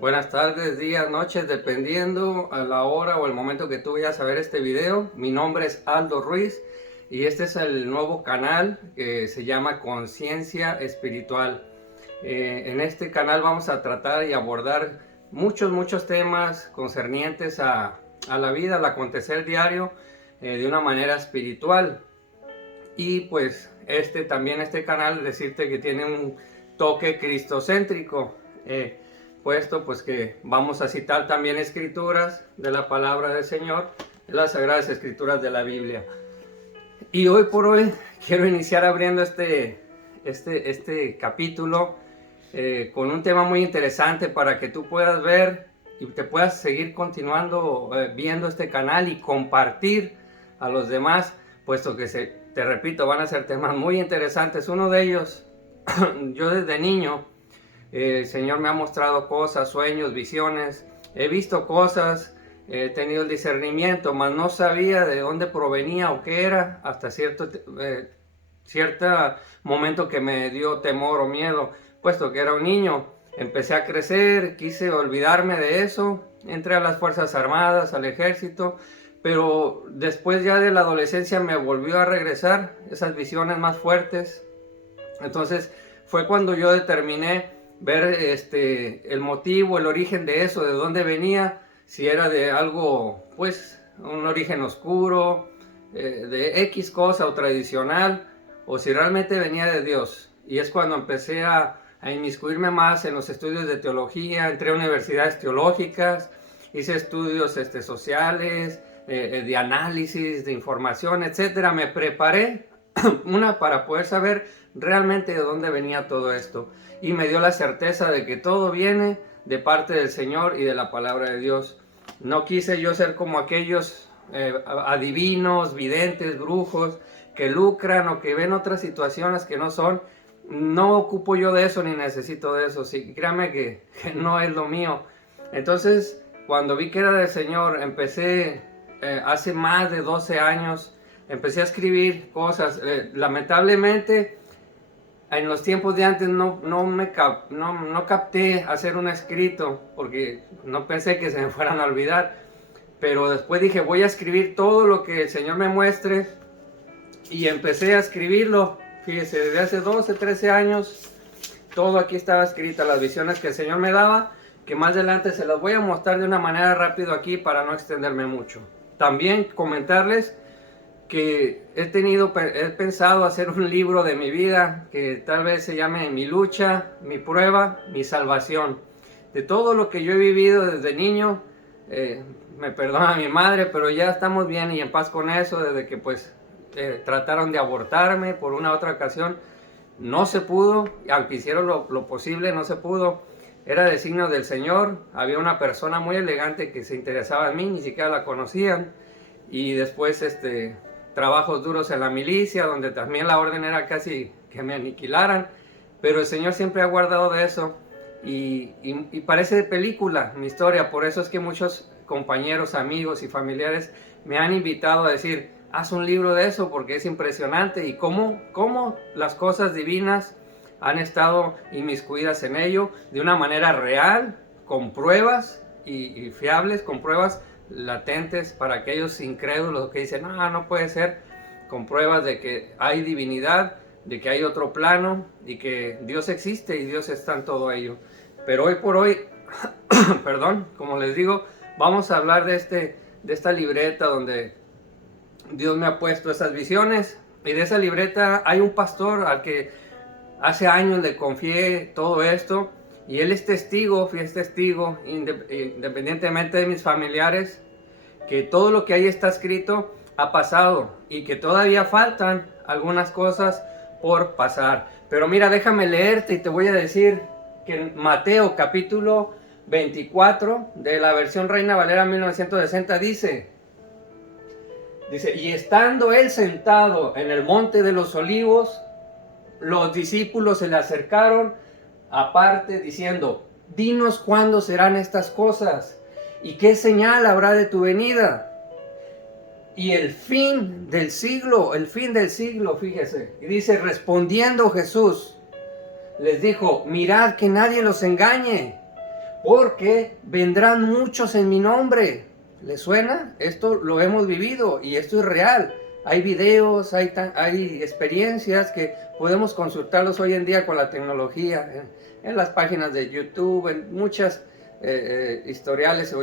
Buenas tardes, días, noches, dependiendo a la hora o el momento que tú vayas a ver este video. Mi nombre es Aldo Ruiz y este es el nuevo canal que se llama Conciencia Espiritual. En este canal vamos a tratar y abordar muchos temas concernientes a la vida, al acontecer diario de una manera espiritual. Y pues este canal, decirte que tiene un toque cristocéntrico, puesto pues que vamos a citar también escrituras de la palabra del Señor, las sagradas escrituras de la Biblia. Y hoy por hoy quiero iniciar abriendo este capítulo con un tema muy interesante para que tú puedas ver y te puedas seguir continuando viendo este canal y compartir a los demás, puesto que te repito, van a ser temas muy interesantes. Uno de ellos, yo desde niño, el Señor me ha mostrado cosas, sueños, visiones, he visto cosas, he tenido el discernimiento, mas no sabía de dónde provenía o qué era hasta cierto momento que me dio temor o miedo, puesto que era un niño. Empecé a crecer, quise olvidarme de eso, entré a las Fuerzas Armadas, al ejército, pero después ya de la adolescencia me volvió a regresar esas visiones más fuertes. Entonces fue cuando yo determiné ver el motivo, el origen de eso, de dónde venía, si era de algo, pues, un origen oscuro, de X cosa o tradicional, o si realmente venía de Dios. Y es cuando empecé a inmiscuirme más en los estudios de teología, entré a universidades teológicas, hice estudios sociales, de análisis, de información, etcétera. Me preparé para poder saber realmente de dónde venía todo esto, y me dio la certeza de que todo viene de parte del Señor y de la palabra de Dios. No quise yo ser como aquellos adivinos, videntes, brujos que lucran o que ven otras situaciones que no son. No ocupo yo de eso ni necesito de eso, sí, créame que no es lo mío. Entonces, cuando vi que era del Señor, empecé hace más de 12 años, empecé a escribir cosas. Lamentablemente, en los tiempos de antes no capté hacer un escrito, porque no pensé que se me fueran a olvidar. Pero después dije, voy a escribir todo lo que el Señor me muestre, y empecé a escribirlo. Fíjese, desde hace 12, 13 años, todo aquí estaba escrito, las visiones que el Señor me daba, que más adelante se las voy a mostrar de una manera rápido aquí para no extenderme mucho. También comentarles que he pensado hacer un libro de mi vida, que tal vez se llame Mi lucha, mi prueba, mi salvación. De todo lo que yo he vivido desde niño, me perdona mi madre, pero ya estamos bien y en paz con eso, desde que pues trataron de abortarme por una otra ocasión. No se pudo, aunque hicieron lo posible, no se pudo. Era designio del Señor. Había una persona muy elegante que se interesaba en mí, ni siquiera la conocían. Y después trabajos duros en la milicia, donde también la orden era casi que me aniquilaran, pero el Señor siempre ha guardado de eso, y parece de película mi historia. Por eso es que muchos compañeros, amigos y familiares me han invitado a decir, haz un libro de eso, porque es impresionante, y cómo las cosas divinas han estado inmiscuidas en ello de una manera real, con pruebas y fiables, con pruebas latentes para aquellos incrédulos que dicen, no puede ser, con pruebas de que hay divinidad, de que hay otro plano y que Dios existe y Dios está en todo ello. Pero hoy por hoy, perdón, como les digo, vamos a hablar de esta libreta donde Dios me ha puesto esas visiones, y de esa libreta hay un pastor al que hace años le confié todo esto. Y él es testigo, fui testigo, independientemente de mis familiares, que todo lo que ahí está escrito ha pasado y que todavía faltan algunas cosas por pasar. Pero mira, déjame leerte y te voy a decir que en Mateo capítulo 24 de la versión Reina Valera 1960 dice, y estando él sentado en el monte de los olivos, los discípulos se le acercaron aparte diciendo, dinos cuándo serán estas cosas y qué señal habrá de tu venida y el fin del siglo, fíjese. Y dice, respondiendo Jesús les dijo, mirad que nadie los engañe, porque vendrán muchos en mi nombre. ¿Les suena? Esto lo hemos vivido y esto es real. Hay videos, hay experiencias que podemos consultarlos hoy en día con la tecnología, en las páginas de YouTube, en muchas historiales,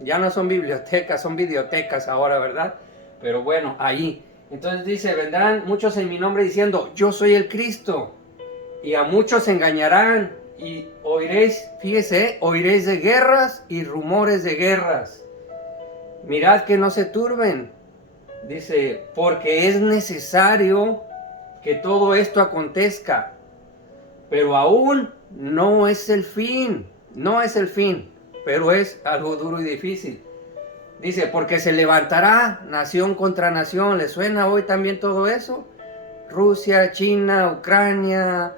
ya no son bibliotecas, son videotecas ahora, ¿verdad? Pero bueno, ahí. Entonces dice, vendrán muchos en mi nombre diciendo, yo soy el Cristo, y a muchos engañarán, y oiréis, fíjese, oiréis de guerras y rumores de guerras. Mirad que no se turben. Dice, porque es necesario que todo esto acontezca, pero aún no es el fin, no es el fin, pero es algo duro y difícil. Dice, porque se levantará nación contra nación. ¿Le suena hoy también todo eso? Rusia, China, Ucrania,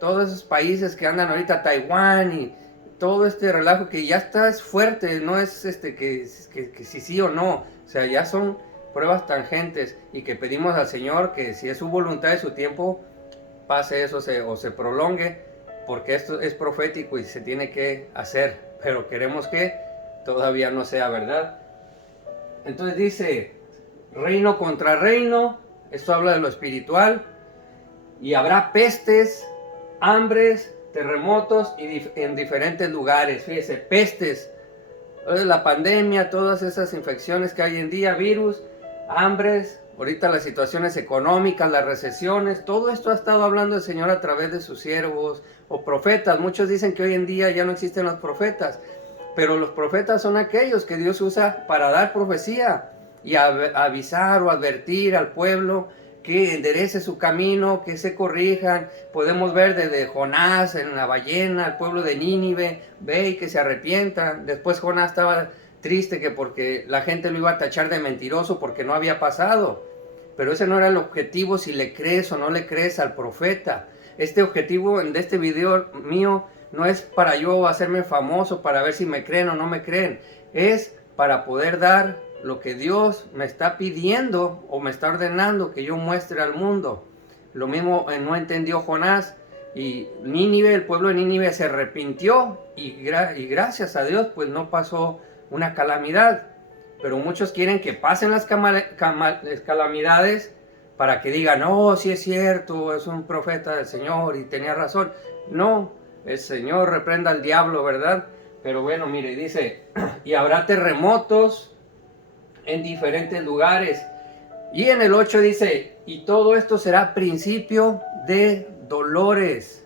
todos esos países que andan ahorita, Taiwán y todo este relajo que ya está es fuerte, no es que si sí o no, o sea, ya son pruebas tangentes y que pedimos al Señor que si es su voluntad y su tiempo, pase eso o se prolongue, porque esto es profético y se tiene que hacer, pero queremos que todavía no sea verdad. Entonces dice, reino contra reino, esto habla de lo espiritual, y habrá pestes, hambres, terremotos y en diferentes lugares. Fíjese, pestes, la pandemia, todas esas infecciones que hay en día, virus, hambres, ahorita las situaciones económicas, las recesiones, todo esto ha estado hablando el Señor a través de sus siervos o profetas. Muchos dicen que hoy en día ya no existen los profetas, pero los profetas son aquellos que Dios usa para dar profecía y avisar o advertir al pueblo que enderece su camino, que se corrijan. Podemos ver desde Jonás en la ballena, el pueblo de Nínive, ve y que se arrepientan. Después Jonás estaba triste que porque la gente lo iba a tachar de mentiroso porque no había pasado. Pero ese no era el objetivo, si le crees o no le crees al profeta. Este objetivo de este video mío no es para yo hacerme famoso, para ver si me creen o no me creen. Es para poder dar lo que Dios me está pidiendo o me está ordenando que yo muestre al mundo. Lo mismo no entendió Jonás, y Nínive, el pueblo de Nínive se arrepintió y gracias a Dios pues no pasó una calamidad. Pero muchos quieren que pasen las calamidades para que digan, no, sí es cierto, es un profeta del Señor y tenía razón. No, el Señor reprenda al diablo, ¿verdad? Pero bueno, mire, dice, y habrá terremotos en diferentes lugares. Y en el 8 dice, y todo esto será principio de dolores.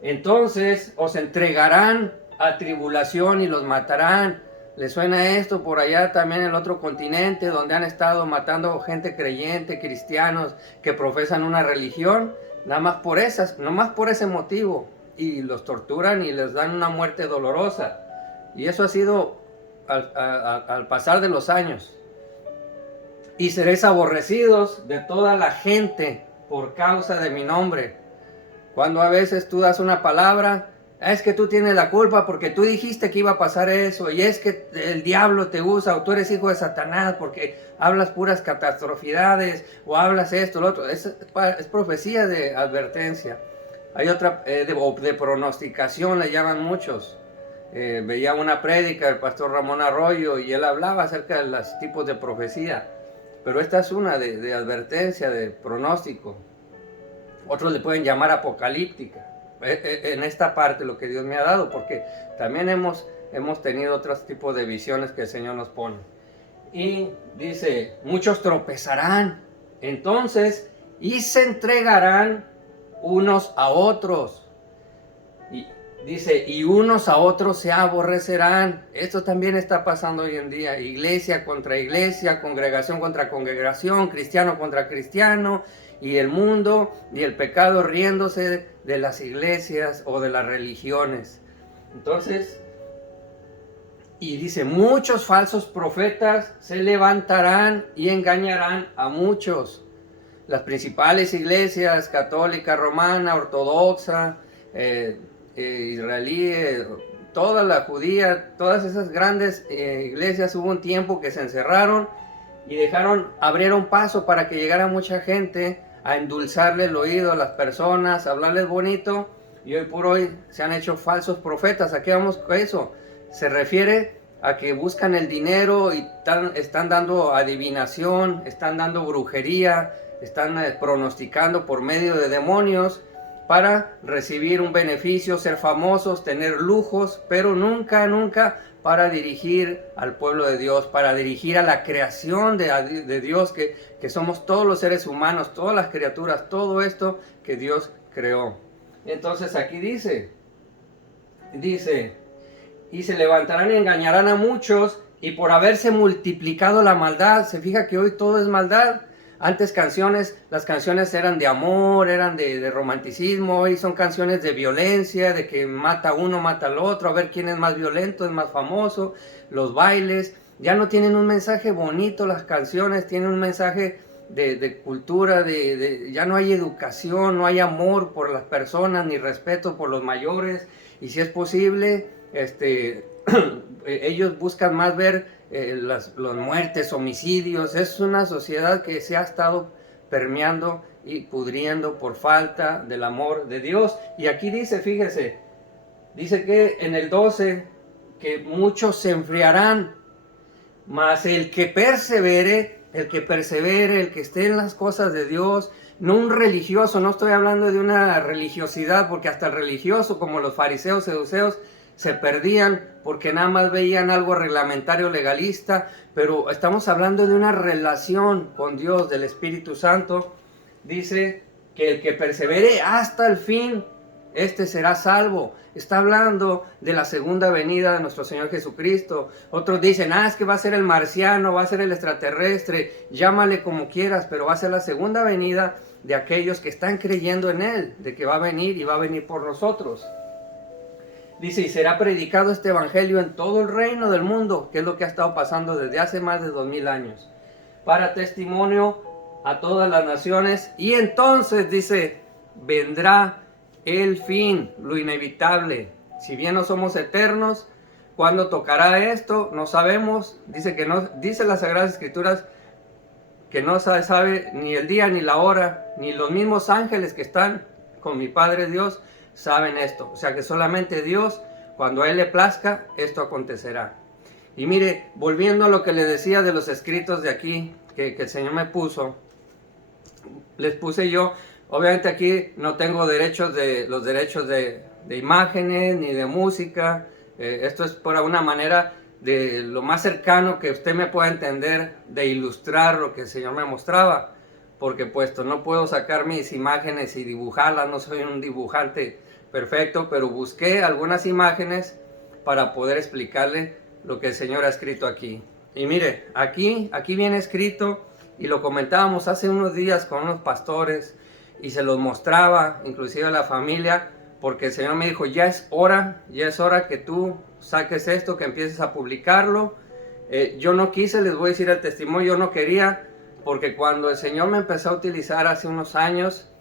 Entonces os entregarán a tribulación y los matarán. ¿Les suena esto? Por allá también en el otro continente, donde han estado matando gente creyente, cristianos que profesan una religión, nada más por ese motivo, y los torturan y les dan una muerte dolorosa. Y eso ha sido al pasar de los años. Y seréis aborrecidos de toda la gente por causa de mi nombre. Cuando a veces tú das una palabra, es que tú tienes la culpa porque tú dijiste que iba a pasar eso, y es que el diablo te usa, o tú eres hijo de Satanás porque hablas puras catastrofidades, o hablas esto, lo otro. Es profecía de advertencia. Hay otra de pronosticación, le llaman muchos. Veía una prédica del pastor Ramón Arroyo y él hablaba acerca de los tipos de profecía, pero esta es una de advertencia, de pronóstico. Otros le pueden llamar apocalíptica, en esta parte lo que Dios me ha dado, porque también hemos tenido otros tipos de visiones que el Señor nos pone. Y dice, muchos tropezarán entonces y se entregarán unos a otros. Y dice, y unos a otros se aborrecerán. Esto también está pasando hoy en día. Iglesia contra iglesia, congregación contra congregación, cristiano contra cristiano, y el mundo y el pecado riéndose de las iglesias o de las religiones. Entonces, y dice, muchos falsos profetas se levantarán y engañarán a muchos. Las principales iglesias, católica, romana, ortodoxa, israelí, toda la judía, todas esas grandes iglesias, hubo un tiempo que se encerraron y abrieron paso para que llegara mucha gente a endulzarle el oído a las personas, a hablarles bonito, y hoy por hoy se han hecho falsos profetas. ¿A qué vamos con eso? Se refiere a que buscan el dinero y están dando adivinación, están dando brujería, están pronosticando por medio de demonios para recibir un beneficio, ser famosos, tener lujos, pero nunca, nunca para dirigir al pueblo de Dios, para dirigir a la creación de Dios, que somos todos los seres humanos, todas las criaturas, todo esto que Dios creó. Entonces aquí dice, y se levantarán y engañarán a muchos, y por haberse multiplicado la maldad. Se fija que hoy todo es maldad. Antes las canciones eran de amor, eran de romanticismo. Hoy son canciones de violencia, de que mata uno, mata al otro, a ver quién es más violento, es más famoso. Los bailes ya no tienen un mensaje bonito, las canciones tienen un mensaje de cultura, ya no hay educación, no hay amor por las personas, ni respeto por los mayores. Y si es posible, ellos buscan más ver las muertes, homicidios. Es una sociedad que se ha estado permeando y pudriendo por falta del amor de Dios. Y aquí dice, fíjese, dice que en el 12, que muchos se enfriarán, mas el que persevere, el que esté en las cosas de Dios, no un religioso, no estoy hablando de una religiosidad, porque hasta el religioso, como los fariseos, seduceos, se perdían porque nada más veían algo reglamentario, legalista, pero estamos hablando de una relación con Dios, del Espíritu Santo. Dice que el que persevere hasta el fin, este será salvo. Está hablando de la segunda venida de nuestro Señor Jesucristo. Otros dicen, es que va a ser el marciano, va a ser el extraterrestre, llámale como quieras, pero va a ser la segunda venida de aquellos que están creyendo en Él, de que va a venir y va a venir por nosotros. Dice, y será predicado este evangelio en todo el reino del mundo, que es lo que ha estado pasando desde hace más de 2000 años, para testimonio a todas las naciones, y entonces, dice, vendrá el fin, lo inevitable. Si bien no somos eternos, ¿cuándo tocará esto? No sabemos. Dice que no, dice las Sagradas Escrituras que no sabe ni el día ni la hora, ni los mismos ángeles que están con mi Padre Dios saben esto. O sea que solamente Dios, cuando a Él le plazca, esto acontecerá. Y mire, volviendo a lo que le decía de los escritos de aquí, que el Señor me puso, les puse yo, obviamente aquí no tengo los derechos de imágenes ni de música. Esto es por alguna manera de lo más cercano que usted me pueda entender, de ilustrar lo que el Señor me mostraba, porque puesto no puedo sacar mis imágenes y dibujarlas, no soy un dibujante perfecto, pero busqué algunas imágenes para poder explicarle lo que el Señor ha escrito aquí. Y mire, aquí viene escrito, y lo comentábamos hace unos días con unos pastores, y se los mostraba, inclusive a la familia, porque el Señor me dijo, ya es hora que tú saques esto, que empieces a publicarlo. Yo no quise, les voy a decir el testimonio, yo no quería, porque cuando el Señor me empezó a utilizar hace unos años,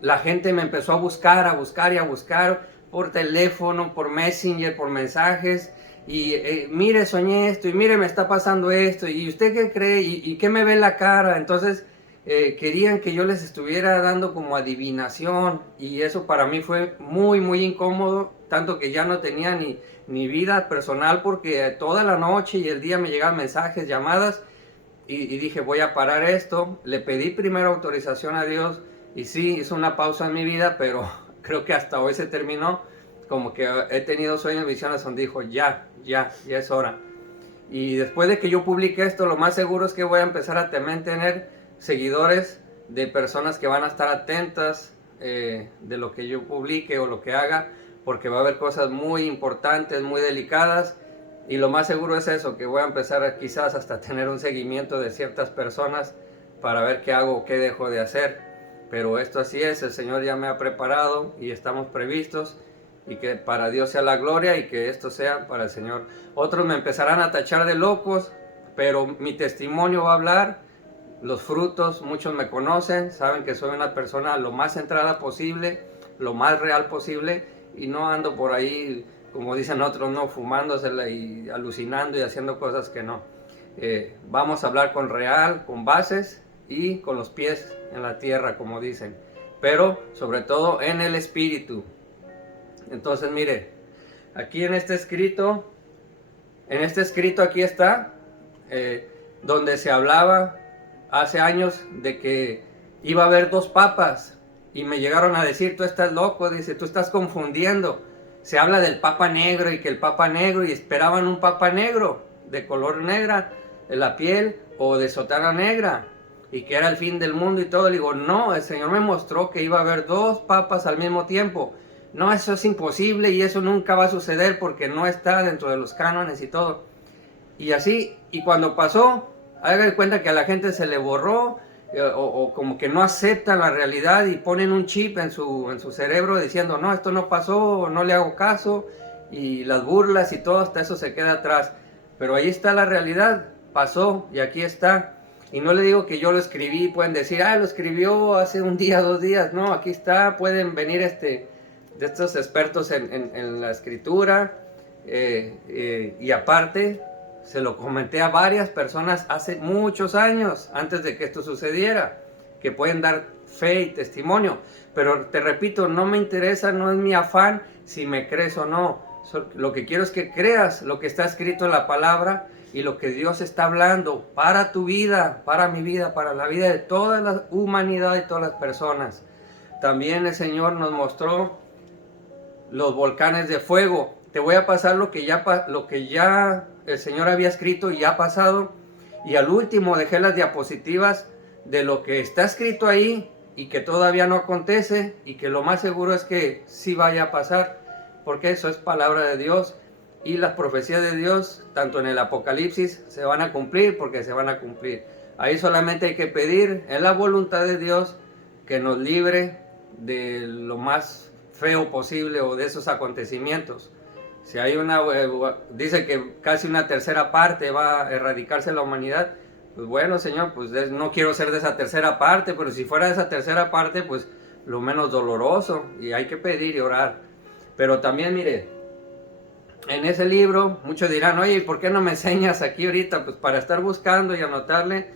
la gente me empezó a buscar por teléfono, por Messenger, por mensajes, y mire, soñé esto, y mire, me está pasando esto, y usted qué cree, y qué me ve en la cara. Entonces querían que yo les estuviera dando como adivinación, y eso para mí fue muy, muy incómodo, tanto que ya no tenía ni vida personal, porque toda la noche y el día me llegaban mensajes, llamadas, y dije, voy a parar esto. Le pedí primero autorización a Dios, y sí, hizo una pausa en mi vida, pero creo que hasta hoy se terminó. Como que he tenido sueños, visiones donde dijo, ya es hora. Y después de que yo publique esto, lo más seguro es que voy a empezar a tener seguidores de personas que van a estar atentas de lo que yo publique o lo que haga, porque va a haber cosas muy importantes, muy delicadas, y lo más seguro es eso, que voy a empezar quizás hasta tener un seguimiento de ciertas personas para ver qué hago o qué dejo de hacer. Pero esto así es, el Señor ya me ha preparado y estamos previstos, y que para Dios sea la gloria y que esto sea para el Señor. Otros me empezarán a tachar de locos, pero mi testimonio va a hablar, los frutos. Muchos me conocen, saben que soy una persona lo más centrada posible, lo más real posible, y no ando por ahí, como dicen otros, no fumándosela y alucinando y haciendo cosas que no. Vamos a hablar con real, con bases y con los pies en la tierra, como dicen. pero sobre todo en el espíritu. Entonces mire, aquí en este escrito aquí está, donde se hablaba hace años de que iba a haber 2 papas, y me llegaron a decir, tú estás loco, dice, tú estás confundiendo, se habla del papa negro y que el papa negro, y esperaban un papa negro, de color negra, de la piel, o de sotana negra, y que era el fin del mundo y todo. Le digo, no, el Señor me mostró que iba a haber 2 papas al mismo tiempo. No, eso es imposible y eso nunca va a suceder porque no está dentro de los cánones y todo. Y así, y cuando pasó, haga de cuenta que a la gente se le borró, o como que no aceptan la realidad y ponen un chip en su cerebro diciendo, no, esto no pasó, no le hago caso, y las burlas y todo, hasta eso se queda atrás. Pero ahí está la realidad, pasó y aquí está. Y no le digo que yo lo escribí, pueden decir, lo escribió hace un día, 2 días. No, aquí está, pueden venir de estos expertos en la escritura, y aparte se lo comenté a varias personas hace muchos años, antes de que esto sucediera, que pueden dar fe y testimonio. Pero te repito, no me interesa, no es mi afán si me crees o no. Lo que quiero es que creas lo que está escrito en la palabra y lo que Dios está hablando para tu vida, para mi vida, para la vida de toda la humanidad y todas las personas. También el Señor nos mostró los volcanes de fuego. Te voy a pasar lo que ya el Señor había escrito y ya ha pasado. Y al último dejé las diapositivas de lo que está escrito ahí y que todavía no acontece, y que lo más seguro es que sí vaya a pasar, porque eso es palabra de Dios, y las profecías de Dios, tanto en el Apocalipsis, se van a cumplir porque se van a cumplir. Ahí solamente hay que pedir en la voluntad de Dios que nos libre de lo más feo posible o de esos acontecimientos. Si hay dice que casi una tercera parte va a erradicarse la humanidad, pues bueno, Señor, pues no quiero ser de esa tercera parte, pero si fuera de esa tercera parte, pues lo menos doloroso, y hay que pedir y orar. Pero también, mire, en ese libro, muchos dirán, oye, ¿por qué no me enseñas aquí ahorita? Pues para estar buscando y anotarle,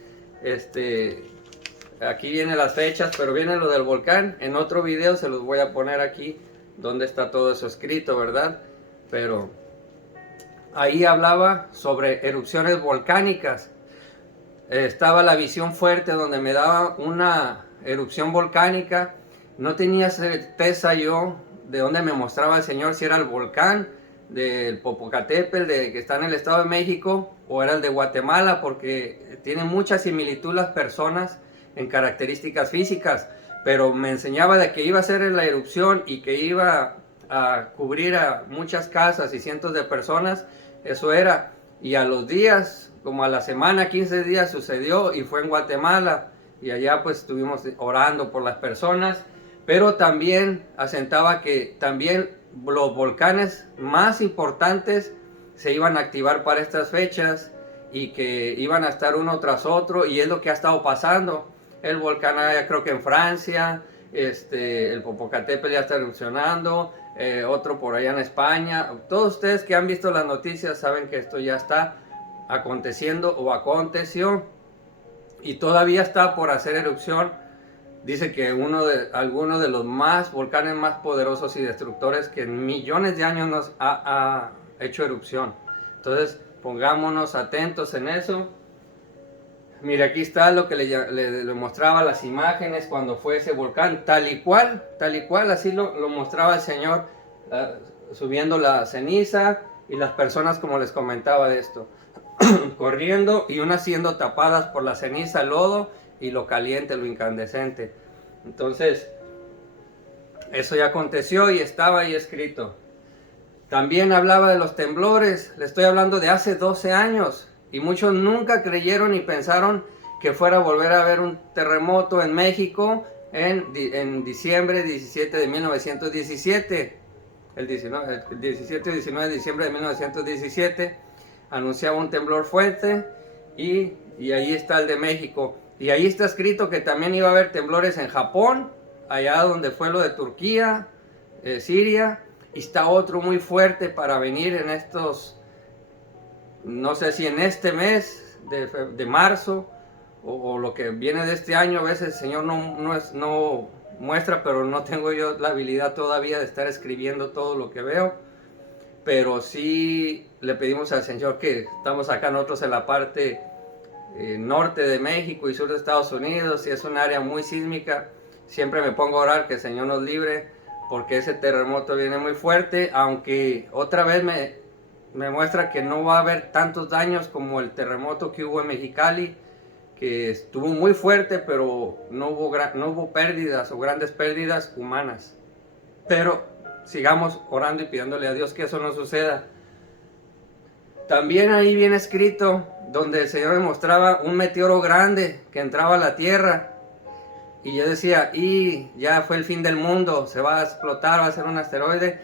aquí vienen las fechas, pero viene lo del volcán. En otro video se los voy a poner aquí, donde está todo eso escrito, ¿verdad? Pero ahí hablaba sobre erupciones volcánicas. Estaba la visión fuerte donde me daba una erupción volcánica. No tenía certeza yo de dónde me mostraba el Señor, si era el volcán del Popocatépetl, que está en el Estado de México, o era el de Guatemala, porque tienen mucha similitud las personas en características físicas. Pero me enseñaba de que iba a ser la erupción y que iba a cubrir a muchas casas y cientos de personas. Eso era, y a los días, como a la semana, 15 días sucedió, y fue en Guatemala, y allá pues estuvimos orando por las personas. Pero también asentaba que también los volcanes más importantes se iban a activar para estas fechas, y que iban a estar uno tras otro, y es lo que ha estado pasando. El volcán, creo que en Francia, el Popocatépetl ya está erupcionando, otro por allá en España. Todos ustedes que han visto las noticias saben que esto ya está aconteciendo o aconteció, y todavía está por hacer erupción. Dice que alguno de los volcanes más poderosos y destructores que en millones de años nos ha hecho erupción. Entonces pongámonos atentos en eso. Mire, aquí está lo que le mostraba, las imágenes cuando fue ese volcán, tal y cual, así lo mostraba el Señor, subiendo la ceniza, y las personas, como les comentaba de esto, corriendo, y unas siendo tapadas por la ceniza, el lodo, y lo caliente, lo incandescente. Entonces, eso ya aconteció y estaba ahí escrito. También hablaba de los temblores. Le estoy hablando de hace 12 años. Y muchos nunca creyeron y pensaron que fuera a volver a haber un terremoto en México en diciembre 17 de 1917. El 17 y 19 de diciembre de 1917 anunciaba un temblor fuerte, y ahí está el de México. Y ahí está escrito que también iba a haber temblores en Japón, allá donde fue lo de Turquía, Siria, y está otro muy fuerte para venir en estos, no sé si en este mes de marzo, o lo que viene de este año. A veces el Señor no muestra, pero no tengo yo la habilidad todavía de estar escribiendo todo lo que veo. Pero sí le pedimos al Señor, que estamos acá nosotros en la parte norte de México y sur de Estados Unidos, y es un área muy sísmica. Siempre me pongo a orar que el Señor nos libre, porque ese terremoto viene muy fuerte, aunque otra vez me muestra que no va a haber tantos daños como el terremoto que hubo en Mexicali, que estuvo muy fuerte, pero no hubo pérdidas o grandes pérdidas humanas. Pero sigamos orando y pidiéndole a Dios que eso no suceda. También ahí viene escrito donde el Señor me mostraba un meteoro grande que entraba a la tierra, y yo decía, y ya fue el fin del mundo, se va a explotar, va a ser un asteroide.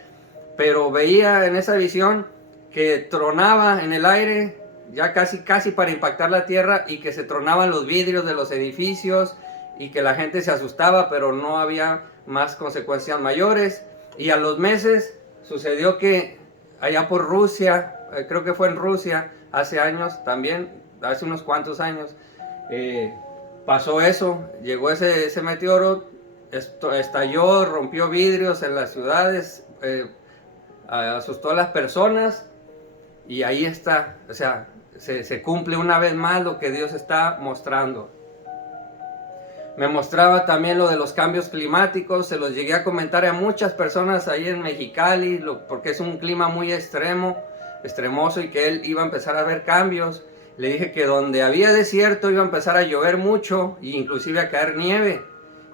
Pero veía en esa visión que tronaba en el aire, ya casi para impactar la tierra, y que se tronaban los vidrios de los edificios, y que la gente se asustaba, pero no había más consecuencias mayores. Y a los meses sucedió que allá por Rusia, creo que fue en Rusia, hace años también, hace unos cuantos años, pasó eso, llegó ese meteoro, estalló, rompió vidrios en las ciudades, asustó a las personas, y ahí está, o sea, se cumple una vez más lo que Dios está mostrando. Me mostraba también lo de los cambios climáticos, se los llegué a comentar a muchas personas ahí en Mexicali, porque es un clima muy extremoso, y que él iba a empezar a ver cambios. Le dije que donde había desierto iba a empezar a llover mucho, e inclusive a caer nieve,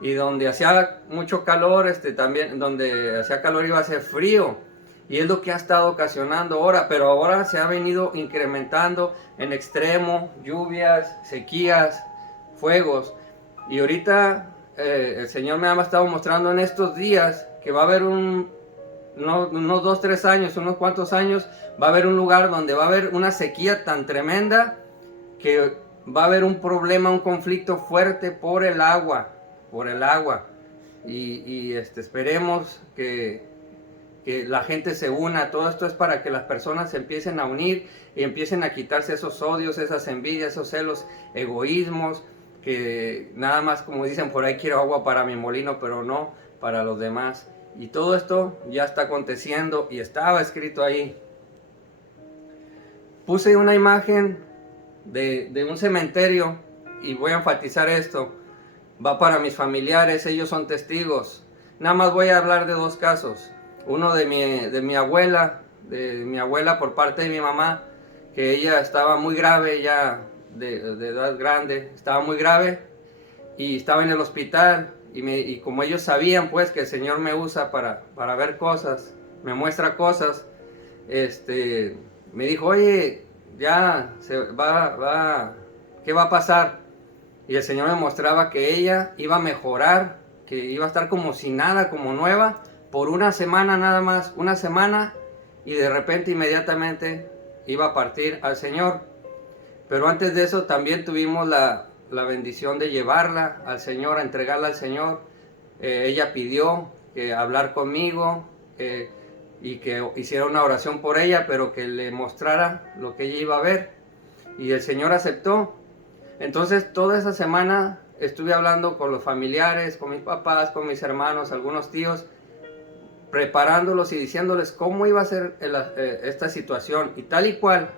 y donde hacía mucho calor, también donde hacía calor iba a hacer frío, y es lo que ha estado ocasionando ahora, pero ahora se ha venido incrementando en extremo, lluvias, sequías, fuegos. Y ahorita el Señor me ha estado mostrando en estos días que va a haber unos 2, 3 años, unos cuantos años, va a haber un lugar donde va a haber una sequía tan tremenda que va a haber un problema, un conflicto fuerte por el agua. Y esperemos que la gente se una. Todo esto es para que las personas se empiecen a unir y empiecen a quitarse esos odios, esas envidias, esos celos, egoísmos, que nada más, como dicen por ahí, quiero agua para mi molino, pero no para los demás. Y todo esto ya está aconteciendo y estaba escrito ahí. Puse una imagen de un cementerio, y voy a enfatizar esto. Va para mis familiares, ellos son testigos. Nada más voy a hablar de 2 casos. Uno de mi abuela por parte de mi mamá, que ella estaba muy grave ya, de edad grande, estaba muy grave, y estaba en el hospital, y como ellos sabían pues que el Señor me usa para ver cosas, me muestra cosas, me dijo, oye, ya ¿qué va a pasar? Y el Señor me mostraba que ella iba a mejorar, que iba a estar como si nada, como nueva, por una semana nada más, una semana, y de repente inmediatamente iba a partir al Señor. Pero antes de eso también tuvimos la bendición de llevarla al Señor, a entregarla al Señor. Ella pidió hablar conmigo, y que hiciera una oración por ella, pero que le mostrara lo que ella iba a ver. Y el Señor aceptó. Entonces toda esa semana estuve hablando con los familiares, con mis papás, con mis hermanos, algunos tíos, preparándolos y diciéndoles cómo iba a ser esta situación, y tal y cual,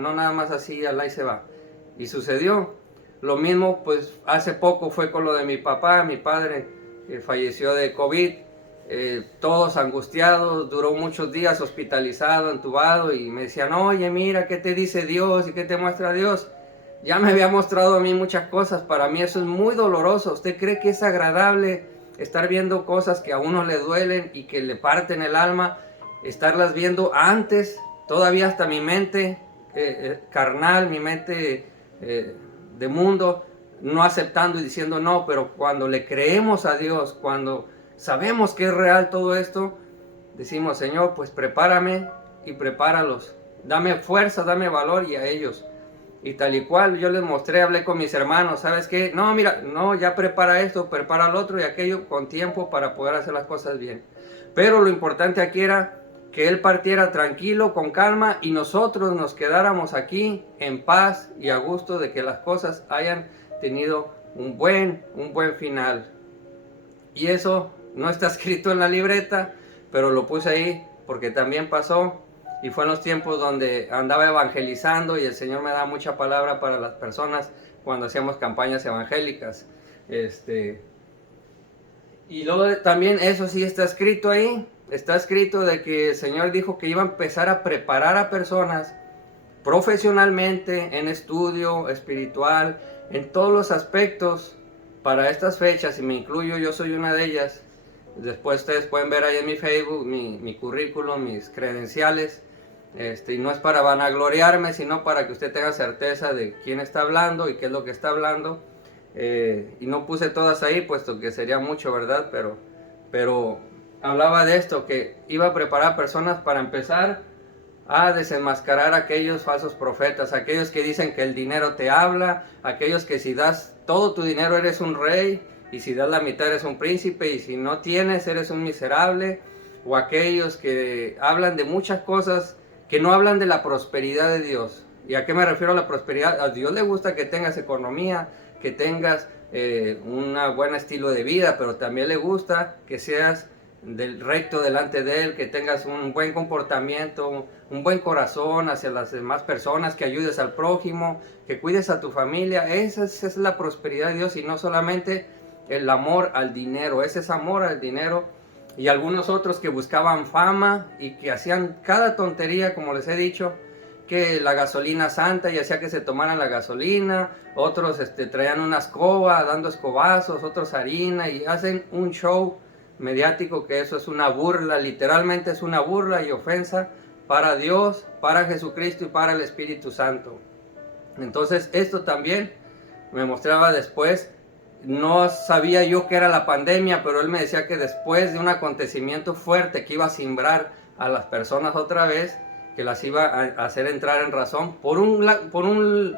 no nada más así, al y se va. Y sucedió. Lo mismo pues hace poco fue con lo de mi papá, mi padre, que falleció de COVID, todos angustiados, duró muchos días hospitalizado, entubado, y me decían, oye, mira, ¿qué te dice Dios y qué te muestra Dios? Ya me había mostrado a mí muchas cosas. Para mí eso es muy doloroso. ¿Usted cree que es agradable estar viendo cosas que a uno le duelen y que le parten el alma? Estarlas viendo antes, todavía hasta mi mente carnal, mi mente de mundo, no aceptando y diciendo no. Pero cuando le creemos a Dios, cuando sabemos que es real todo esto, decimos, Señor, pues prepárame y prepáralos. Dame fuerza, dame valor, y a ellos. Y tal y cual, yo les mostré, hablé con mis hermanos, ¿sabes qué? No, mira, no, ya prepara esto, prepara lo otro y aquello, con tiempo para poder hacer las cosas bien. Pero lo importante aquí era que él partiera tranquilo, con calma, y nosotros nos quedáramos aquí en paz y a gusto de que las cosas hayan tenido un buen final. Y eso no está escrito en la libreta, pero lo puse ahí porque también pasó. Y fue en los tiempos donde andaba evangelizando y el Señor me da mucha palabra para las personas cuando hacíamos campañas evangélicas. Y luego también eso sí está escrito ahí. Está escrito de que el Señor dijo que iba a empezar a preparar a personas profesionalmente, en estudio espiritual, en todos los aspectos para estas fechas, y me incluyo, yo soy una de ellas. Después ustedes pueden ver ahí en mi Facebook mi currículum, mis credenciales, y no es para vanagloriarme, sino para que usted tenga certeza de quién está hablando y qué es lo que está hablando. Y no puse todas ahí, puesto que sería mucho, ¿verdad? Pero hablaba de esto, que iba a preparar personas para empezar a desenmascarar a aquellos falsos profetas, aquellos que dicen que el dinero te habla, aquellos que si das todo tu dinero eres un rey, y si das la mitad eres un príncipe, y si no tienes eres un miserable, o aquellos que hablan de muchas cosas que no hablan de la prosperidad de Dios. ¿Y a qué me refiero a la prosperidad? A Dios le gusta que tengas economía, que tengas un buen estilo de vida, pero también le gusta que seas del recto delante de Él, que tengas un buen comportamiento, un buen corazón hacia las demás personas, que ayudes al prójimo, que cuides a tu familia. Esa es la prosperidad de Dios, y no solamente el amor al dinero. Ese es amor al dinero. Y algunos otros que buscaban fama y que hacían cada tontería, como les he dicho, que la gasolina santa y hacía que se tomaran la gasolina, otros traían una escoba dando escobazos, otros harina, y hacen un show mediático, que eso es una burla, literalmente es una burla y ofensa para Dios, para Jesucristo y para el Espíritu Santo. Entonces esto también me mostraba después. No sabía yo que era la pandemia, pero él me decía que después de un acontecimiento fuerte que iba a simbrar a las personas otra vez, que las iba a hacer entrar en razón por un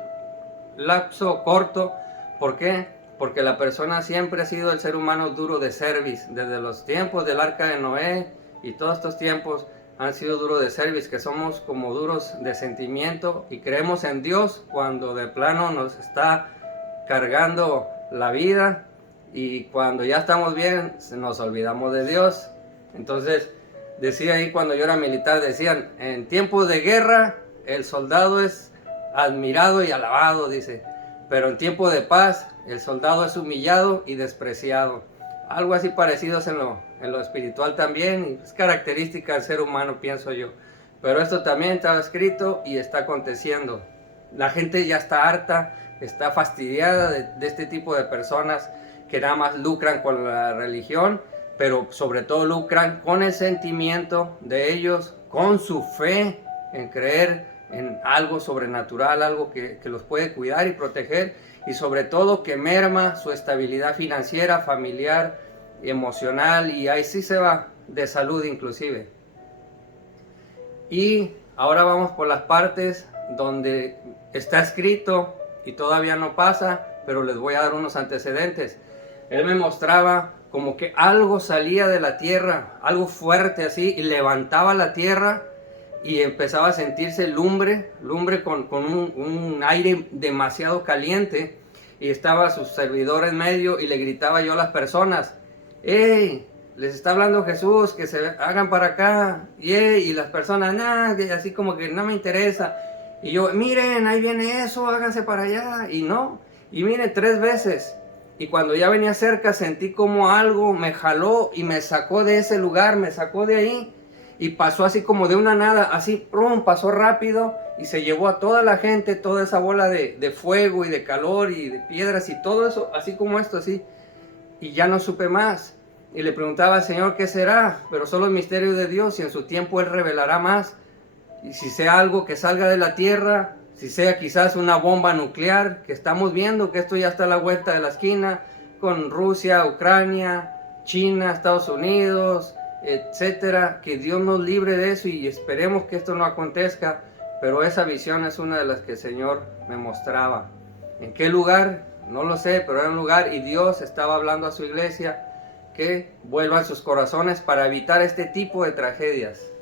lapso corto. ¿Por qué? Porque la persona siempre ha sido el ser humano duro de cerviz. Desde los tiempos del arca de Noé y todos estos tiempos han sido duros de cerviz, que somos como duros de sentimiento y creemos en Dios cuando de plano nos está cargando la vida, y cuando ya estamos bien nos olvidamos de Dios. Entonces decía ahí, cuando yo era militar, decían, en tiempos de guerra el soldado es admirado y alabado, dice, pero en tiempo de paz el soldado es humillado y despreciado. Algo así parecido es en lo espiritual también, y es característica del ser humano, pienso yo. Pero esto también estaba escrito y está aconteciendo. La gente ya está harta, está fastidiada de este tipo de personas que nada más lucran con la religión, pero sobre todo lucran con el sentimiento de ellos, con su fe en creer en algo sobrenatural, algo que los puede cuidar y proteger, y sobre todo que merma su estabilidad financiera, familiar, emocional, y ahí sí se va, de salud inclusive. Y ahora vamos por las partes donde está escrito y todavía no pasa, pero les voy a dar unos antecedentes. Él me mostraba como que algo salía de la tierra, algo fuerte así, y levantaba la tierra y empezaba a sentirse lumbre con un aire demasiado caliente, y estaba su servidor en medio y le gritaba yo a las personas, ¡Ey! Les está hablando Jesús, que se hagan para acá, y las personas, nada, así como que no me interesa. Y yo, miren, ahí viene eso, háganse para allá, y no, y miren 3 veces. Y cuando ya venía cerca sentí como algo me jaló y me sacó de ese lugar, me sacó de ahí, y pasó así como de una nada, así, ¡prum!, pasó rápido y se llevó a toda la gente, toda esa bola de fuego y de calor y de piedras y todo eso, así como esto, así, y ya no supe más. Y le preguntaba al Señor qué será, pero solo el misterio de Dios, y en su tiempo Él revelará más. Y si sea algo que salga de la tierra, si sea quizás una bomba nuclear, que estamos viendo que esto ya está a la vuelta de la esquina, con Rusia, Ucrania, China, Estados Unidos, etcétera, que Dios nos libre de eso, y esperemos que esto no acontezca, pero esa visión es una de las que el Señor me mostraba. ¿En qué lugar? No lo sé, pero era un lugar, y Dios estaba hablando a su iglesia que vuelvan sus corazones para evitar este tipo de tragedias.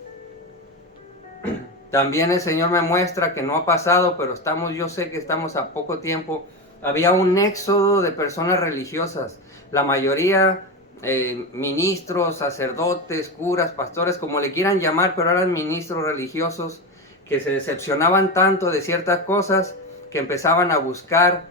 También el Señor me muestra que no ha pasado, pero yo sé que estamos a poco tiempo. Había un éxodo de personas religiosas. La mayoría ministros, sacerdotes, curas, pastores, como le quieran llamar, pero eran ministros religiosos que se decepcionaban tanto de ciertas cosas que empezaban a buscar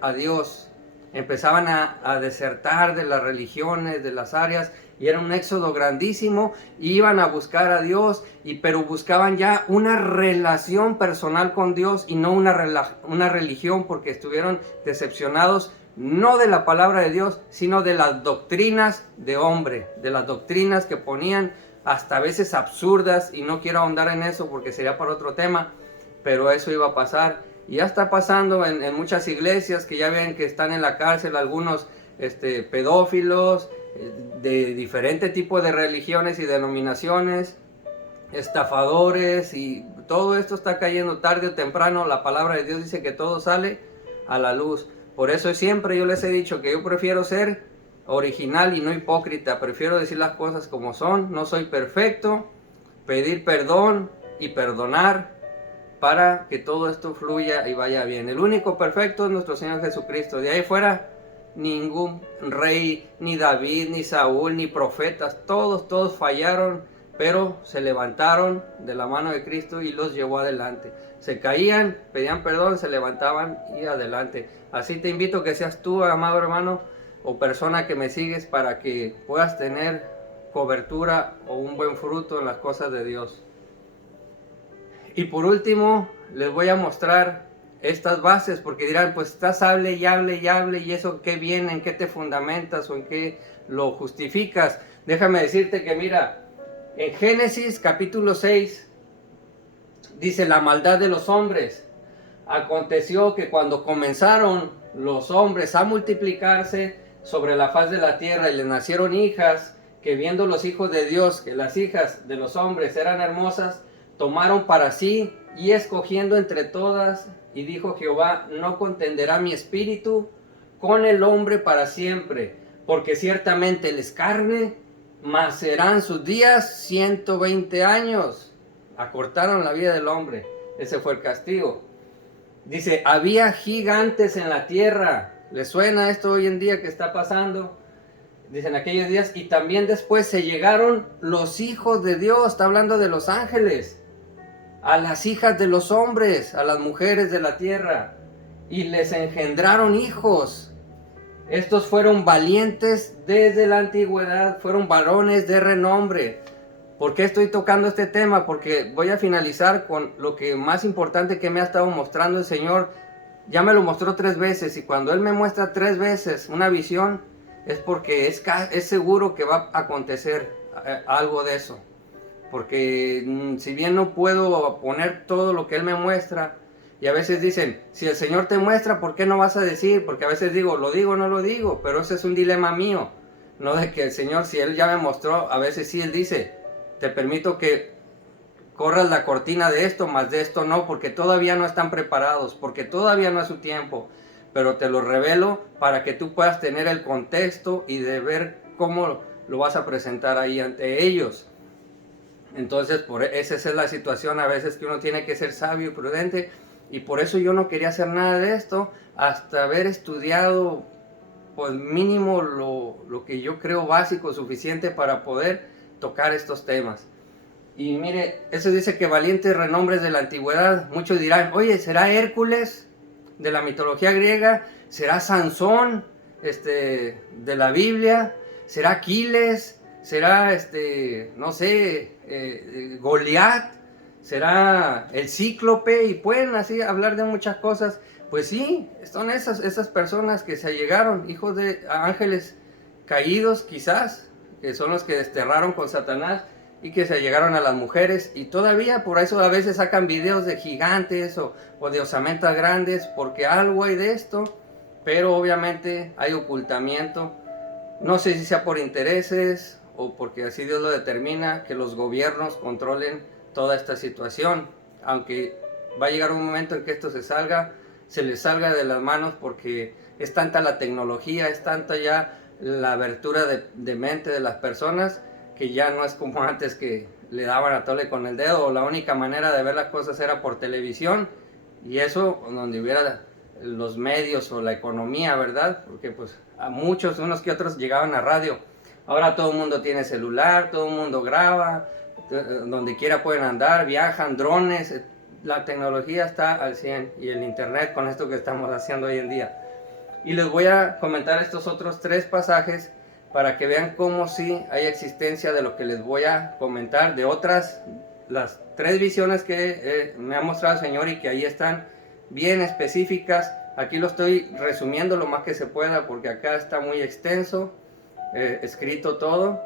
a Dios, empezaban a desertar de las religiones, de las áreas, y era un éxodo grandísimo, iban a buscar a Dios, pero buscaban ya una relación personal con Dios y no una religión, porque estuvieron decepcionados no de la palabra de Dios, sino de las doctrinas de hombre, de las doctrinas que ponían hasta a veces absurdas, y no quiero ahondar en eso porque sería para otro tema, pero eso iba a pasar, y ya está pasando en muchas iglesias, que ya ven que están en la cárcel algunos pedófilos de diferente tipo de religiones y denominaciones, estafadores, y todo esto está cayendo tarde o temprano. La palabra de Dios dice que todo sale a la luz. Por eso siempre yo les he dicho que yo prefiero ser original y no hipócrita, prefiero decir las cosas como son, no soy perfecto, pedir perdón y perdonar para que todo esto fluya y vaya bien. El único perfecto es nuestro Señor Jesucristo. De ahí fuera, ningún rey, ni David, ni Saúl, ni profetas, todos fallaron, pero se levantaron de la mano de Cristo y los llevó adelante. Se caían, pedían perdón, se levantaban y adelante. Así te invito a que seas tú, amado hermano o persona que me sigues, para que puedas tener cobertura o un buen fruto en las cosas de Dios. Y por último, les voy a mostrar estas bases, porque dirán, pues estás hable y hable y hable, y eso qué viene, en qué te fundamentas o en qué lo justificas. Déjame decirte que mira, en Génesis capítulo 6 dice: la maldad de los hombres. Aconteció que cuando comenzaron los hombres a multiplicarse sobre la faz de la tierra y les nacieron hijas, que viendo los hijos de Dios que las hijas de los hombres eran hermosas, tomaron para sí, y escogiendo entre todas, y dijo Jehová: no contenderá mi espíritu con el hombre para siempre, porque ciertamente él es carne, mas serán sus días 120 años. Acortaron la vida del hombre, ese fue el castigo. Dice: había gigantes en la tierra. ¿Les suena esto hoy en día que está pasando? Dicen aquellos días, y también después se llegaron los hijos de Dios, está hablando de los ángeles, a las hijas de los hombres, a las mujeres de la tierra, y les engendraron hijos. Estos fueron valientes desde la antigüedad, fueron varones de renombre. ¿Por qué estoy tocando este tema? Porque voy a finalizar con lo que más importante que me ha estado mostrando el Señor. Ya me lo mostró 3 veces, y cuando Él me muestra 3 veces una visión, es porque es seguro que va a acontecer algo de eso. Porque si bien no puedo poner todo lo que Él me muestra, y a veces dicen, si el Señor te muestra, ¿por qué no vas a decir? Porque a veces digo o no lo digo, pero ese es un dilema mío. No de que el Señor, si Él ya me mostró, a veces sí Él dice, te permito que corras la cortina de esto, más de esto no, porque todavía no están preparados, porque todavía no es su tiempo. Pero te lo revelo para que tú puedas tener el contexto y de ver cómo lo vas a presentar ahí ante ellos. Entonces, esa es la situación a veces, que uno tiene que ser sabio y prudente, y por eso yo no quería hacer nada de esto hasta haber estudiado, pues mínimo lo que yo creo básico, suficiente para poder tocar estos temas. Y mire, eso dice que valientes renombres de la antigüedad. Muchos dirán, oye, ¿será Hércules de la mitología griega? ¿Será Sansón de la Biblia? ¿Será Aquiles? ¿Será no sé, Goliat? ¿Será el Cíclope? Y pueden así hablar de muchas cosas. Pues sí, son esas personas que se llegaron, hijos de ángeles caídos quizás, que son los que desterraron con Satanás y que se llegaron a las mujeres, y todavía por eso a veces sacan videos de gigantes o de osamentas grandes, porque algo hay de esto, pero obviamente hay ocultamiento. No sé si sea por intereses o porque así Dios lo determina, que los gobiernos controlen toda esta situación, aunque va a llegar un momento en que esto se les salga de las manos, porque es tanta la tecnología, es tanta ya la abertura de mente de las personas, que ya no es como antes, que le daban a tole con el dedo, o la única manera de ver las cosas era por televisión, y eso donde hubiera los medios o la economía, ¿verdad? Porque pues a muchos, unos que otros llegaban a radio. Ahora todo el mundo tiene celular, todo el mundo graba, donde quiera pueden andar, viajan, drones, la tecnología está al 100 y el internet con esto que estamos haciendo hoy en día. Y les voy a comentar estos otros 3 pasajes para que vean cómo sí hay existencia de lo que les voy a comentar, de otras, las 3 visiones que me ha mostrado el Señor y que ahí están bien específicas. Aquí lo estoy resumiendo lo más que se pueda porque acá está muy extenso, escrito todo,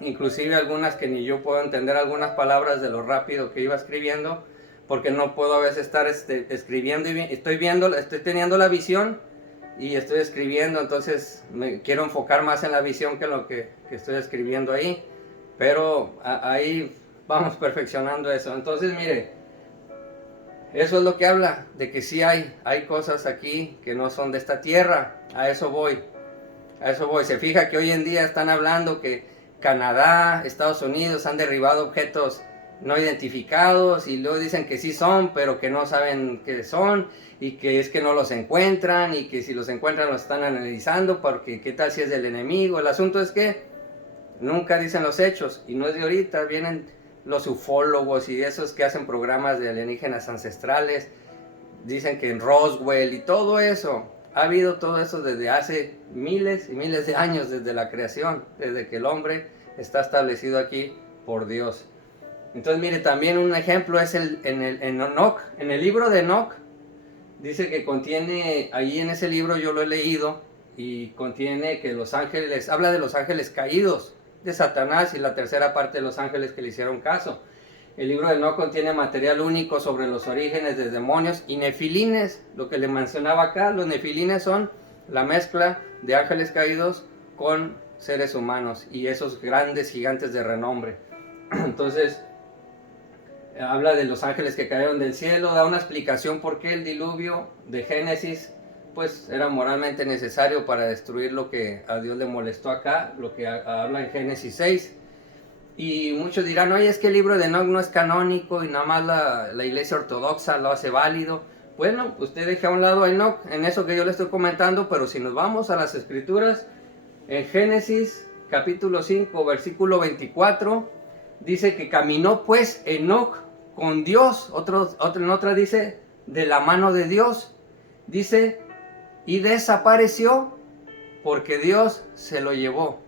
inclusive algunas que ni yo puedo entender algunas palabras de lo rápido que iba escribiendo, porque no puedo a veces estar escribiendo y estoy teniendo la visión y estoy escribiendo, entonces me quiero enfocar más en la visión que en lo que estoy escribiendo ahí, pero ahí vamos perfeccionando eso. Entonces mire, eso es lo que habla de que sí hay cosas aquí que no son de esta tierra. A eso voy. Se fija que hoy en día están hablando que Canadá, Estados Unidos han derribado objetos no identificados y luego dicen que sí son, pero que no saben qué son y que es que no los encuentran y que si los encuentran los están analizando porque qué tal si es del enemigo. El asunto es que nunca dicen los hechos y no es de ahorita, vienen los ufólogos y esos que hacen programas de alienígenas ancestrales, dicen que en Roswell y todo eso. Ha habido todo eso desde hace miles y miles de años, desde la creación, desde que el hombre está establecido aquí por Dios. Entonces mire, también un ejemplo es en Enoch, en el libro de Enoch, dice que contiene, ahí en ese libro yo lo he leído, y contiene que los ángeles, habla de los ángeles caídos, de Satanás y la tercera parte de los ángeles que le hicieron caso. El libro de Enoch contiene material único sobre los orígenes de demonios y nefilines, lo que le mencionaba acá. Los nefilines son la mezcla de ángeles caídos con seres humanos y esos grandes gigantes de renombre. Entonces, habla de los ángeles que cayeron del cielo, da una explicación por qué el diluvio de Génesis pues era moralmente necesario para destruir lo que a Dios le molestó acá, lo que habla en Génesis 6. Y muchos dirán, oye, es que el libro de Enoch no es canónico y nada más la iglesia ortodoxa lo hace válido. Bueno, usted deja a un lado a Enoch en eso que yo le estoy comentando, pero si nos vamos a las escrituras, en Génesis capítulo 5, versículo 24, dice que caminó pues Enoch con Dios, en otra dice, de la mano de Dios, dice, y desapareció, porque Dios se lo llevó,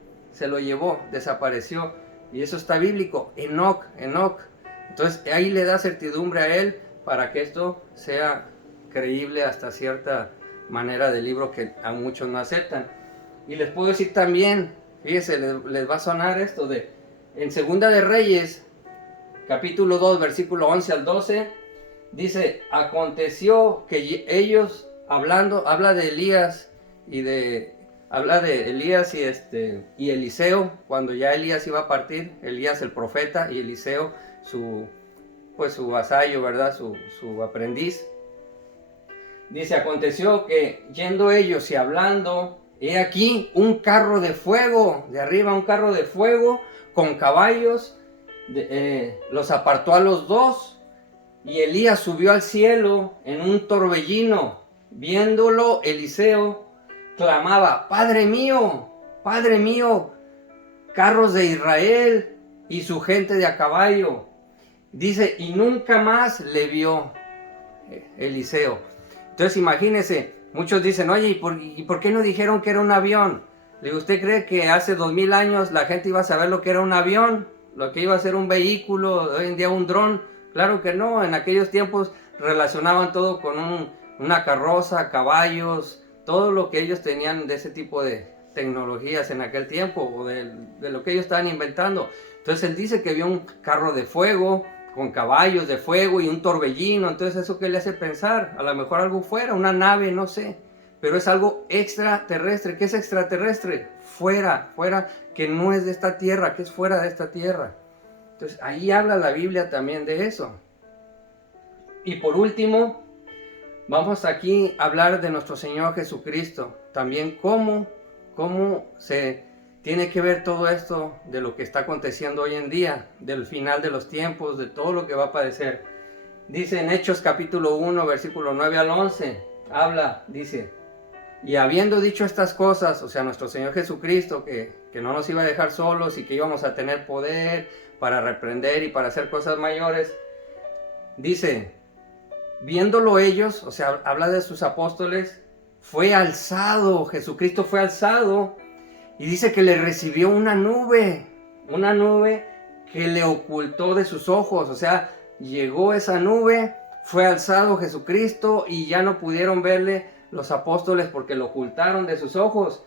desapareció. Y eso está bíblico, Enoch. Entonces ahí le da certidumbre a él para que esto sea creíble hasta cierta manera del libro que a muchos no aceptan. Y les puedo decir también, fíjense, les va a sonar esto de, en Segunda de Reyes, capítulo 2, versículo 11 al 12, dice, aconteció que ellos, habla de Elías y Eliseo, cuando ya Elías iba a partir, Elías el profeta y Eliseo su vasallo, ¿verdad? Su aprendiz. Dice, aconteció que yendo ellos y hablando, he aquí un carro de fuego, de arriba un carro de fuego con caballos, los apartó a los dos, y Elías subió al cielo en un torbellino. Viéndolo, Eliseo clamaba, Padre mío, carros de Israel y su gente de a caballo. Dice, y nunca más le vio Eliseo. Entonces imagínense, muchos dicen, oye, ¿y por qué no dijeron que era un avión? Le digo, ¿usted cree que hace 2000 años la gente iba a saber lo que era un avión? Lo que iba a ser un vehículo, hoy en día un dron. Claro que no, en aquellos tiempos relacionaban todo con una carroza, caballos, todo lo que ellos tenían de ese tipo de tecnologías en aquel tiempo, o de lo que ellos estaban inventando. Entonces él dice que vio un carro de fuego, con caballos de fuego y un torbellino. Entonces eso que le hace pensar, a lo mejor algo fuera, una nave, no sé, pero es algo extraterrestre. ¿Qué es extraterrestre? Fuera, que no es de esta tierra, que es fuera de esta tierra. Entonces ahí habla la Biblia también de eso. Y por último, vamos aquí a hablar de nuestro Señor Jesucristo. También cómo se tiene que ver todo esto de lo que está aconteciendo hoy en día, del final de los tiempos, de todo lo que va a padecer. Dice en Hechos capítulo 1, versículo 9 al 11, habla, dice, y habiendo dicho estas cosas, o sea, nuestro Señor Jesucristo, que no nos iba a dejar solos y que íbamos a tener poder para reprender y para hacer cosas mayores, dice, viéndolo ellos, o sea, habla de sus apóstoles, fue alzado, Jesucristo fue alzado, y dice que le recibió una nube que le ocultó de sus ojos, o sea, llegó esa nube, fue alzado Jesucristo y ya no pudieron verle los apóstoles porque lo ocultaron de sus ojos.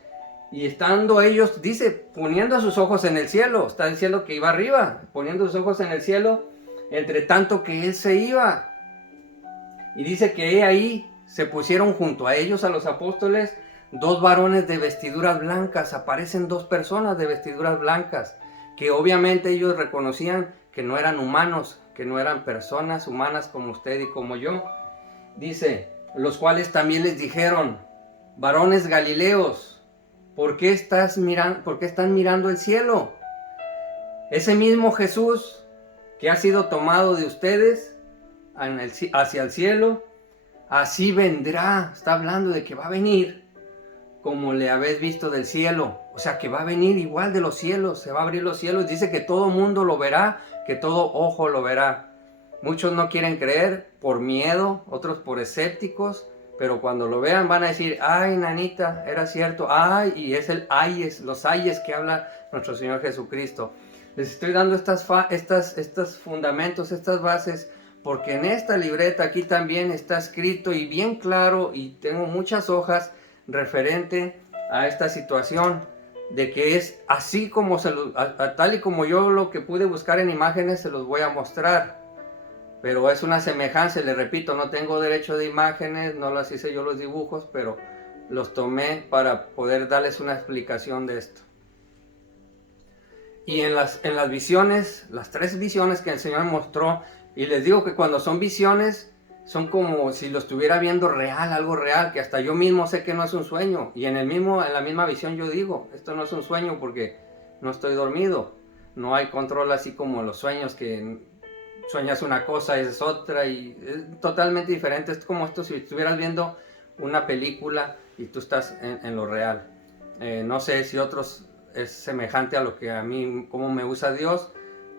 Y estando ellos, dice, poniendo sus ojos en el cielo, está diciendo que iba arriba, poniendo sus ojos en el cielo, entre tanto que él se iba. Y dice que ahí se pusieron junto a ellos, a los apóstoles, dos varones de vestiduras blancas. Aparecen dos personas de vestiduras blancas, que obviamente ellos reconocían que no eran humanos, que no eran personas humanas como usted y como yo. Dice, los cuales también les dijeron, varones galileos, ¿por qué están mirando el cielo? Ese mismo Jesús que ha sido tomado de ustedes hacia el cielo, así vendrá. Está hablando de que va a venir como le habéis visto del cielo. O sea, que va a venir igual de los cielos, se va a abrir los cielos. Dice que todo mundo lo verá, que todo ojo lo verá. Muchos no quieren creer por miedo, otros por escépticos, pero cuando lo vean van a decir, ay, nanita, era cierto, ay, y es el ayes, los ayes que habla nuestro Señor Jesucristo. Les estoy dando estos fundamentos, estas bases, porque en esta libreta aquí también está escrito y bien claro, y tengo muchas hojas referente a esta situación, de que es así como tal y como yo lo que pude buscar en imágenes se los voy a mostrar. Pero es una semejanza, le repito, no tengo derecho de imágenes, no las hice yo los dibujos, pero los tomé para poder darles una explicación de esto. Y en las visiones, las tres visiones que el Señor mostró, y les digo que cuando son visiones, son como si lo estuviera viendo real, algo real, que hasta yo mismo sé que no es un sueño. Y en la misma visión yo digo, esto no es un sueño porque no estoy dormido. No hay control así como los sueños, que sueñas una cosa y es otra, y es totalmente diferente. Es como esto si estuvieras viendo una película y tú estás en lo real. No sé si otros es semejante a lo que a mí, como me usa Dios,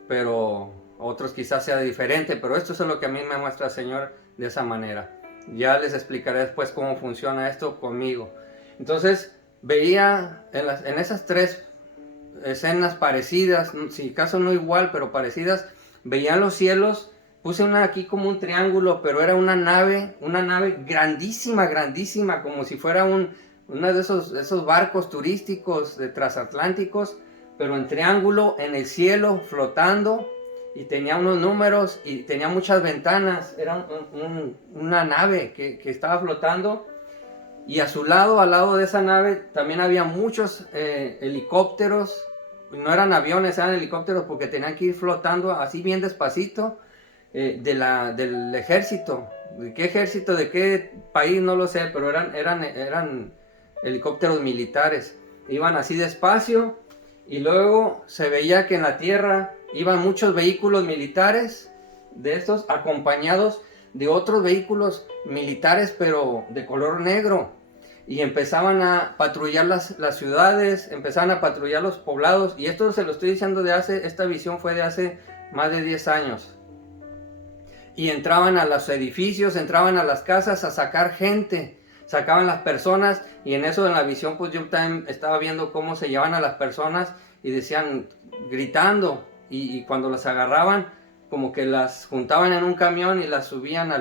pero otros quizás sea diferente, pero esto es lo que a mí me muestra el Señor de esa manera. Ya les explicaré después cómo funciona esto conmigo. Entonces veía en esas tres escenas parecidas, si acaso no igual, pero parecidas, veía los cielos. Puse una aquí como un triángulo, pero era una nave grandísima, grandísima, como si fuera uno de esos barcos turísticos de transatlánticos, pero en triángulo, en el cielo, flotando, y tenía unos números, y tenía muchas ventanas. Era una nave que estaba flotando, y a su lado, al lado de esa nave, también había muchos helicópteros. No eran aviones, eran helicópteros, porque tenían que ir flotando así bien despacito, del ejército. ¿De qué ejército? ¿De qué país? No lo sé, pero eran helicópteros militares. Iban así despacio, y luego se veía que en la tierra iban muchos vehículos militares de estos, acompañados de otros vehículos militares, pero de color negro. Y empezaban a patrullar las ciudades, empezaban a patrullar los poblados. Y esto se lo estoy diciendo esta visión fue de hace más de 10 años. Y entraban a los edificios, entraban a las casas a sacar gente, sacaban las personas. Y en eso, en la visión, pues yo también estaba viendo cómo se llevaban a las personas y decían, gritando. Y cuando las agarraban, como que las juntaban en un camión y las subían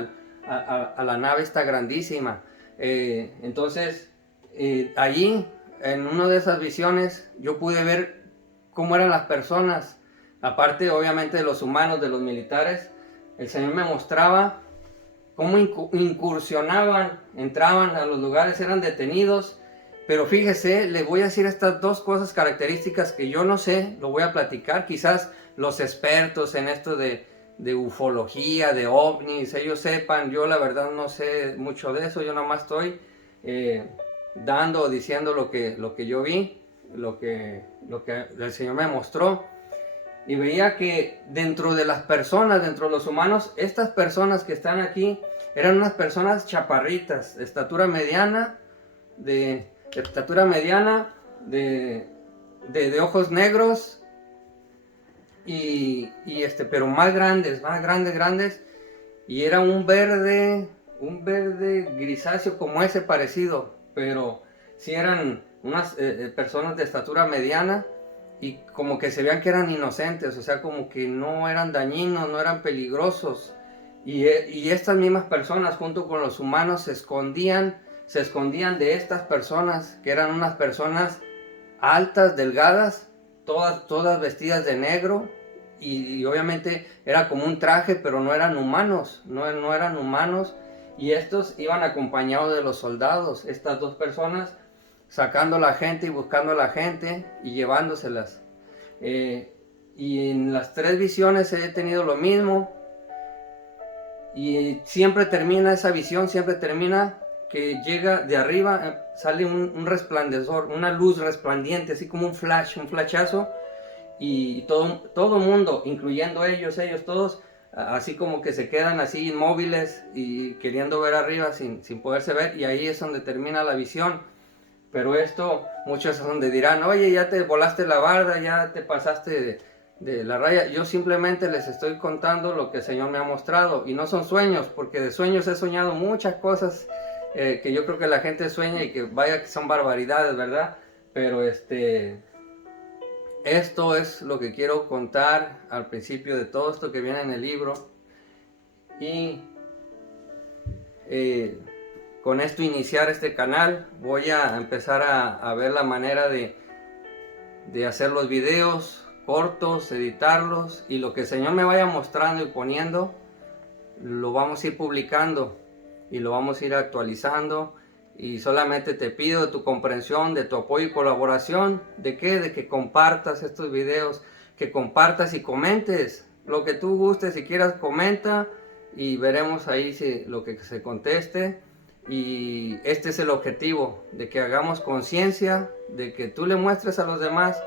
a la nave esta grandísima. Entonces, allí, en una de esas visiones, yo pude ver cómo eran las personas, aparte obviamente de los humanos, de los militares. El Señor me mostraba cómo incursionaban, entraban a los lugares, eran detenidos. Pero fíjese, le voy a decir estas dos cosas características que yo no sé, lo voy a platicar. Quizás los expertos en esto de ufología, de ovnis, ellos sepan. Yo la verdad no sé mucho de eso, yo nada más estoy dando o diciendo lo que yo vi, lo que el Señor me mostró. Y veía que dentro de las personas, dentro de los humanos, estas personas que están aquí, eran unas personas chaparritas, de estatura mediana, de ojos negros, pero más grandes, y era un verde grisáceo como ese parecido, pero sí eran unas personas de estatura mediana, y como que se veían que eran inocentes, o sea, como que no eran dañinos, no eran peligrosos. Y estas mismas personas junto con los humanos se escondían de estas personas, que eran unas personas altas, delgadas, todas vestidas de negro, y obviamente era como un traje, pero no eran humanos, no eran humanos, y estos iban acompañados de los soldados, estas dos personas sacando a la gente y buscando a la gente y llevándoselas. Y en las tres visiones he tenido lo mismo, y siempre termina esa visión, que llega de arriba, sale un resplandor, una luz resplandiente, así como un flashazo, y todo mundo, incluyendo ellos todos, así como que se quedan así inmóviles y queriendo ver arriba sin poderse ver, y ahí es donde termina la visión. Pero esto, muchos es donde dirán, oye, ya te volaste la barda, ya te pasaste de la raya. Yo simplemente les estoy contando lo que el Señor me ha mostrado, y no son sueños, porque de sueños he soñado muchas cosas que yo creo que la gente sueña y que vaya que son barbaridades, ¿verdad? Pero esto es lo que quiero contar al principio de todo esto que viene en el libro, y con esto iniciar este canal. Voy a empezar a ver la manera de hacer los videos cortos, editarlos, y lo que el Señor me vaya mostrando y poniendo, lo vamos a ir publicando y lo vamos a ir actualizando. Y solamente te pido de tu comprensión, de tu apoyo y colaboración. ¿De qué? De que compartas estos videos, que compartas y comentes lo que tú gustes. Si quieras, comenta y veremos ahí lo que se conteste. Y este es el objetivo, de que hagamos conciencia, de que tú le muestres a los demás,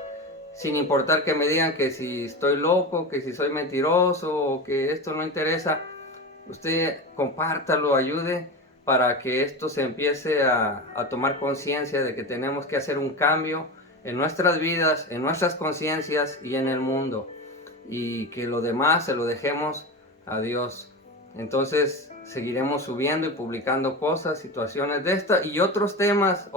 sin importar que me digan que si estoy loco, que si soy mentiroso o que esto no interesa. Usted compártalo, ayude para que esto se empiece a tomar conciencia de que tenemos que hacer un cambio en nuestras vidas, en nuestras conciencias y en el mundo, y que lo demás se lo dejemos a Dios. Entonces seguiremos subiendo y publicando cosas, situaciones de esta y otros temas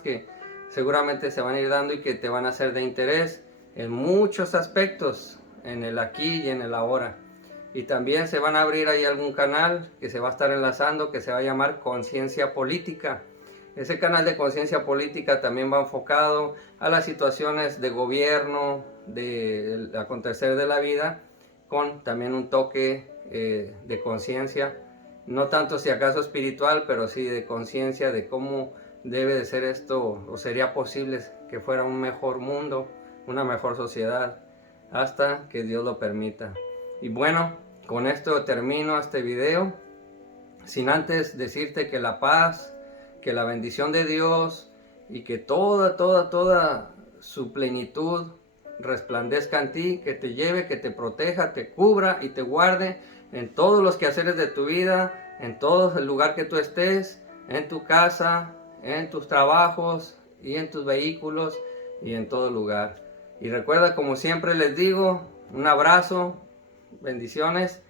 que seguramente se van a ir dando y que te van a ser de interés en muchos aspectos, en el aquí y en el ahora. Y también se van a abrir ahí algún canal que se va a estar enlazando, que se va a llamar Conciencia Política. Ese canal de Conciencia Política también va enfocado a las situaciones de gobierno, del acontecer de la vida, con también un toque de conciencia, no tanto si acaso espiritual, pero sí de conciencia de cómo debe de ser esto, o sería posible que fuera un mejor mundo, una mejor sociedad, hasta que Dios lo permita. Y bueno, con esto termino este video, sin antes decirte que la paz, que la bendición de Dios y que toda su plenitud resplandezca en ti, que te lleve, que te proteja, te cubra y te guarde en todos los quehaceres de tu vida, en todo el lugar que tú estés, en tu casa, en tus trabajos y en tus vehículos y en todo lugar. Y recuerda, como siempre les digo, un abrazo, bendiciones,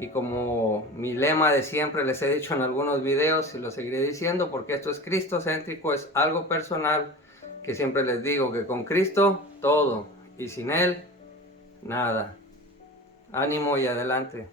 y como mi lema de siempre les he dicho en algunos videos y lo seguiré diciendo, porque esto es cristocéntrico, es algo personal, que siempre les digo que con Cristo todo y sin Él nada. Ánimo y adelante.